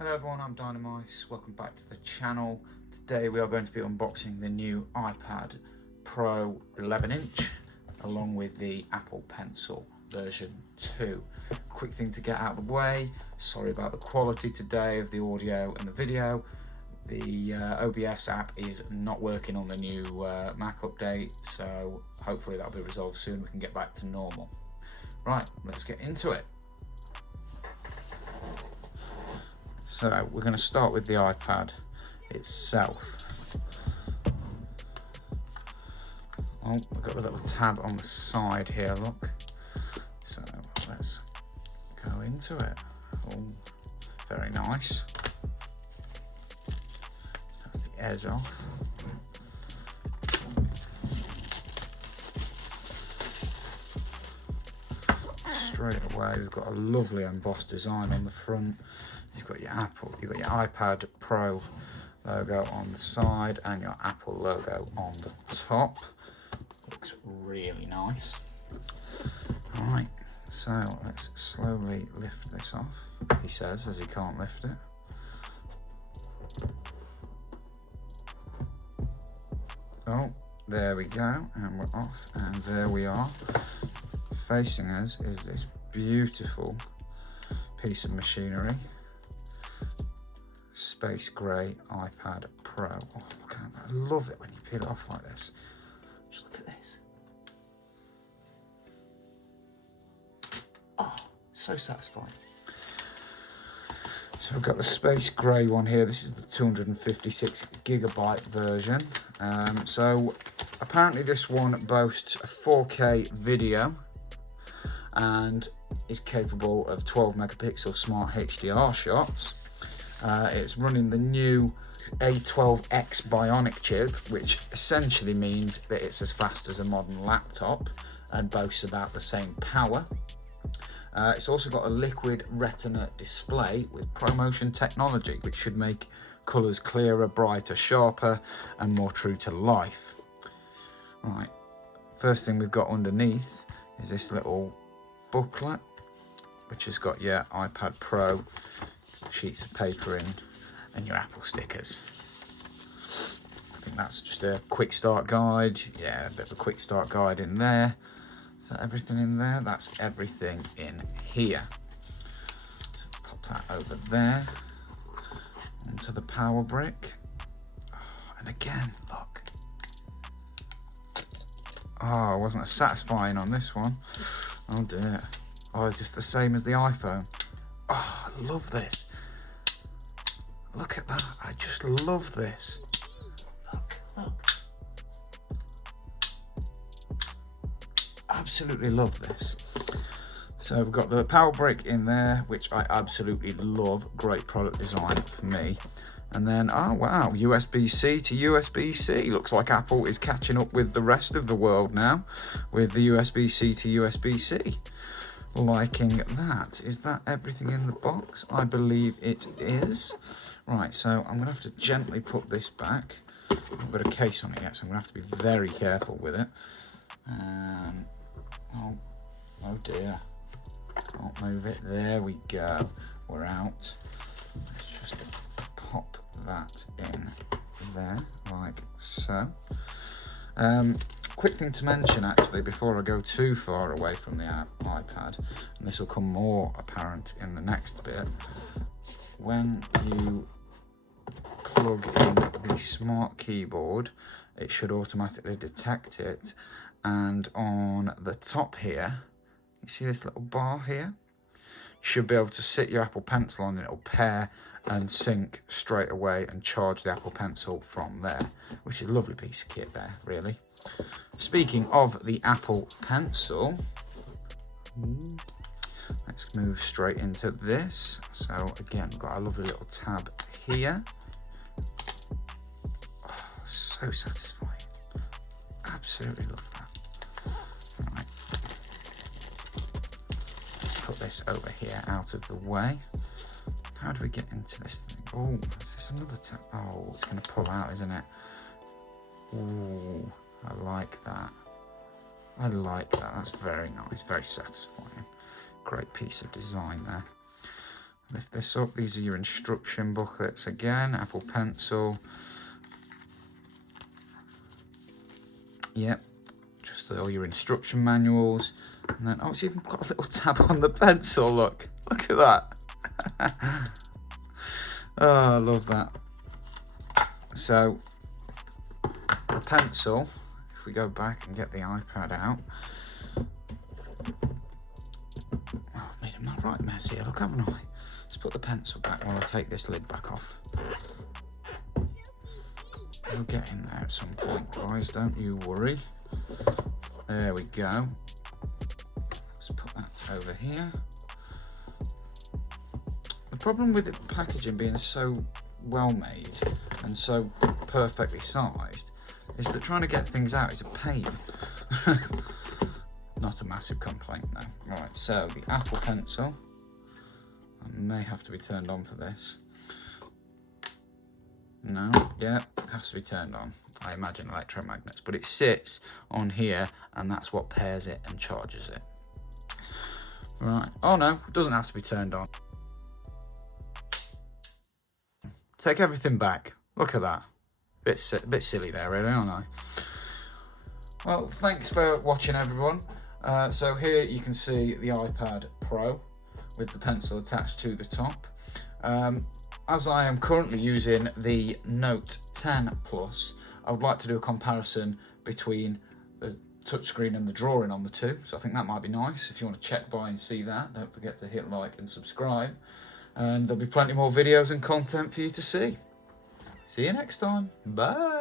Hello everyone, I'm Dynamice. Welcome back to the channel. Today we are going to be unboxing the new iPad Pro 11-inch along with the Apple Pencil version 2. Quick thing to get out of the way. Sorry about the quality today of the audio and the video. The OBS app is not working on the new Mac update, so hopefully that'll be resolved soon. We can get back to normal. Right, let's get into it. So we're going to start with the iPad itself. Oh, we've got the little tab on the side here, look. So let's go into it. Oh, very nice. So that's the edge off. Straight away, we've got a lovely embossed design on the front. You've got your Apple, you've got your iPad Pro logo on the side and your Apple logo on the top. Looks really nice. All right, so let's slowly lift this off, he says, as he can't lift it. Oh, there we go, and we're off, and there we are. Facing us is this beautiful piece of machinery. Space grey iPad Pro. Oh, look at that. I love it when you peel it off like this. Just look at this. Oh, so satisfying. So we've got the space grey one here. This is the 256GB version. So apparently this one boasts a 4K video and is capable of 12 megapixel smart HDR shots. It's running the new A12X Bionic chip, which essentially means that it's as fast as a modern laptop and boasts about the same power. It's also got a liquid retina display with ProMotion technology, which should make colours clearer, brighter, sharper and more true to life. Right, first thing we've got underneath is this little booklet, which has got your iPad Pro sheets of paper in and your Apple stickers. I think that's just a quick start guide. Yeah, a bit of a quick start guide in there. Is that everything in there? That's everything in here. So pop that over there onto the power brick. Oh, and again, look. Oh, it wasn't as satisfying on this one. Oh dear. Oh, is this the same as the iPhone? Oh, I love this. Look at that. I just love this. Look. Absolutely love this. So we've got the power brick in there, which I absolutely love. Great product design for me. And then, oh wow, USB-C to USB-C. Looks like Apple is catching up with the rest of the world now with the USB-C to USB-C. Liking that. Is that everything in the box? I believe it is. Right, so I'm gonna have to gently put this back. I've got a case on it yet, so I'm gonna have to be very careful with it. Oh dear. Can't move it. There we go. We're out. Let's just pop that in there, like so. Quick thing to mention actually before I go too far away from the iPad, and this will come more apparent in the next bit. When you plug in the smart keyboard, it should automatically detect it, and on the top here, you see this little bar here? You should be able to sit your Apple Pencil on and it'll pair and sync straight away and charge the Apple Pencil from there, which is a lovely piece of kit there, really. Speaking of the Apple Pencil, let's move straight into this. So again, we've got a lovely little tab here. Oh, so satisfying. Absolutely love that. All right. Put this over here out of the way. How do we get into this thing? Oh, is this another tab? Oh, it's going to pull out, isn't it? Oh, I like that. I like that. That's very nice, very satisfying. Great piece of design there. Lift this up. These are your instruction booklets again. Apple Pencil. Yep, just all your instruction manuals. And then, oh, it's even got a little tab on the pencil, look at that. Oh, I love that. So, the pencil, if we go back and get the iPad out. Oh, I've made a right mess here, look, haven't I? Let's put the pencil back while I take this lid back off. We'll get in there at some point, guys, don't you worry. There we go. Let's put that over here. The problem with the packaging being so well made and so perfectly sized is that trying to get things out is a pain. Not a massive complaint though. Right, so the Apple Pencil. I may have to be turned on for this. No, yeah, it has to be turned on. I imagine electromagnets, but it sits on here and that's what pairs it and charges it. Right, oh no, it doesn't have to be turned on. Take everything back. Look at that. Bit silly there, really, aren't I? Well, thanks for watching, everyone. So here you can see the iPad Pro with the pencil attached to the top. As I am currently using the Note 10 Plus, I would like to do a comparison between the touchscreen and the drawing on the two. So I think that might be nice. If you want to check by and see that, don't forget to hit like and subscribe. And there'll be plenty more videos and content for you to see. See you next time. Bye.